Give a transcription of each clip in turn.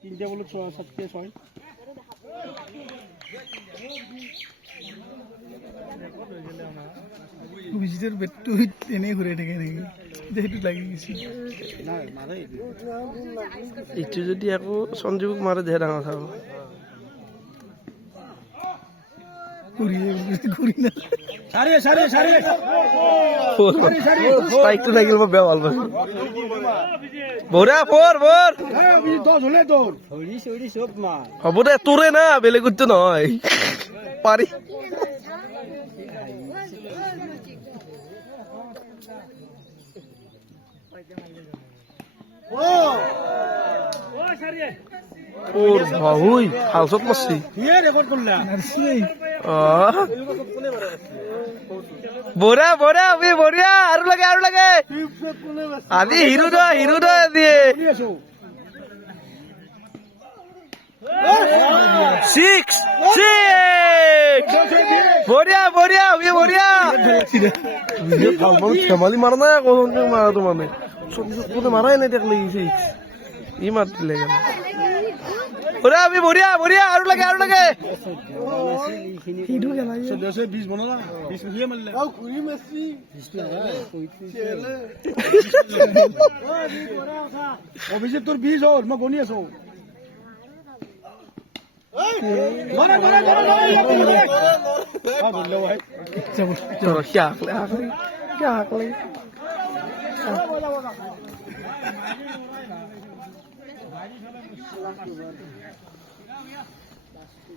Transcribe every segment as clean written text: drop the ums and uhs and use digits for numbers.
তিনটে বলো 7 6 অভিজিতেৰ বেটটো এনেই ঘূৰাই থাকে নেকি যেহেতু লাগি গৈছে এইটো যদি আকৌ সঞ্জীৱক মাৰে দেহে ডাঙৰ কথা হ'ব ঘূৰি না স্ট্ৰাইকটো লাগিল মই বেয়া ভাল পাইছো বঢ়িয়া ফৰ হ'ব দে তোৰে না বেলেগতো নহয় পাৰি ওর বাহুই ফালসত মারছি বড়া বড়া ওই বড়িয়া আরো লাগে আদি হিরো দা দিয়ে 6 বড়িয়া ওই বড়িয়া ফেমালি মারা না কোন মারা তো মানে কোন মারাই নাই দেখলে 6 ই মারলে গেল ওরে আমি বড়িয়া আরো লাগে হিডু খেলা 20 বনা না 20 হিয়ে মারলে ঘুরি মেসি অভিজিৎ তোর 20 ওর মই গনি আছো क्या हाकले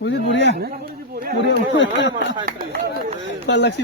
বুঝি বঢ়িয়া ভাল লাগছি